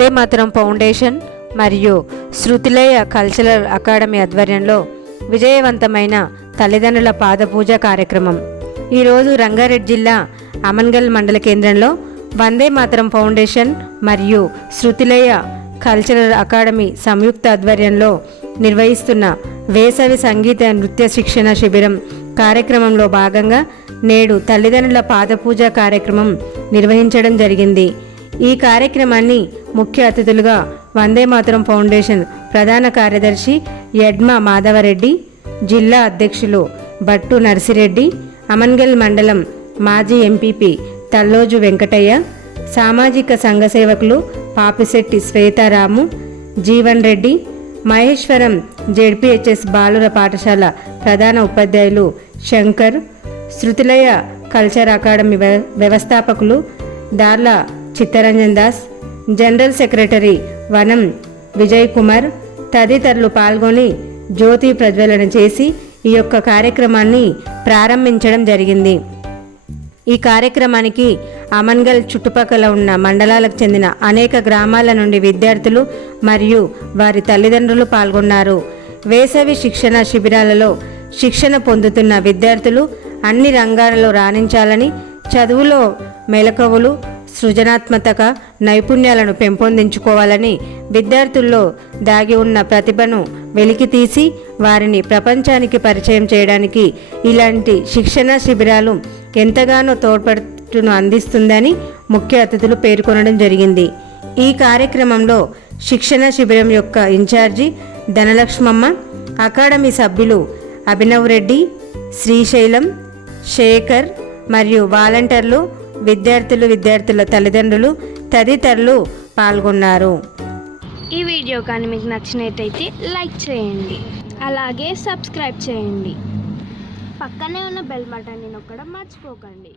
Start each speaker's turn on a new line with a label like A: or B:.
A: Foundation మరియు Shruthilaya cultural academy ఆధ్వర్యంలో విజయవంతమైన తల్లిదండ్రుల పాదపూజ కార్యక్రమం. ఈరోజు రంగారెడ్డి జిల్లా అమన్గల్ మండల కేంద్రంలో వందే మాతరం ఫౌండేషన్ మరియు శృతిలయ కల్చరల్ అకాడమీ సంయుక్త ఆధ్వర్యంలో నిర్వహిస్తున్న వేసవి సంగీత నృత్య శిక్షణ శిబిరం కార్యక్రమంలో భాగంగా నేడు తల్లిదండ్రుల పాదపూజ కార్యక్రమం నిర్వహించడం జరిగింది. ఈ కార్యక్రమాన్ని ముఖ్య అతిథులుగా వందే మాతరం ఫౌండేషన్ ప్రధాన కార్యదర్శి యడ్మ మాధవరెడ్డి జిల్లా అధ్యక్షులు బట్టు నర్సిరెడ్డి అమన్గల్ మండలం మాజీ ఎంపీపీ తల్లోజు వెంకటయ్య సామాజిక సంఘ సేవకులు పాపిశెట్టి శ్వేతారాము జీవన్ రెడ్డి మహేశ్వరం జెడ్పిహెచ్ఎస్ బాలుర పాఠశాల ప్రధాన ఉపాధ్యాయులు శంకర్ శృతిలయ కల్చర్ అకాడమీ వ్యవస్థాపకులు దార్ల చిత్తరంజన్ దాస్ జనరల్ సెక్రటరీ వనం విజయ్ కుమార్ తదితరులు పాల్గొని జ్యోతి ప్రజ్వలన చేసి ఈ యొక్క కార్యక్రమాన్ని ప్రారంభించడం జరిగింది. ఈ కార్యక్రమానికి అమన్గల్ చుట్టుపక్కల ఉన్న మండలాలకు చెందిన అనేక గ్రామాల నుండి విద్యార్థులు మరియు వారి తల్లిదండ్రులు పాల్గొన్నారు. వేసవి శిక్షణ శిబిరాలలో శిక్షణ పొందుతున్న విద్యార్థులు అన్ని రంగాలలో రాణించాలని చదువులో మెలకువలు సృజనాత్మక నైపుణ్యాలను పెంపొందించుకోవాలని విద్యార్థుల్లో దాగి ఉన్న ప్రతిభను వెలికితీసి వారిని ప్రపంచానికి పరిచయం చేయడానికి ఇలాంటి శిక్షణ శిబిరాలు ఎంతగానో తోడ్పడును అందిస్తుందని ముఖ్య అతిథులు పేర్కొనడం జరిగింది. ఈ కార్యక్రమంలో శిక్షణ శిబిరం యొక్క ఇన్ఛార్జి ధనలక్ష్మమ్మ అకాడమీ సభ్యులు అభినవ్ రెడ్డి శ్రీశైలం శేఖర్ మరియు వాలంటీర్లు విద్యార్థులు విద్యార్థుల తల్లిదండ్రులు తదితరులు పాల్గొన్నారు.
B: ఈ వీడియో కానీ మీకు నచ్చినట్టయితే లైక్ చేయండి. అలాగే సబ్స్క్రైబ్ చేయండి. పక్కనే ఉన్న బెల్ బటన్ని నొక్కడం మర్చిపోకండి.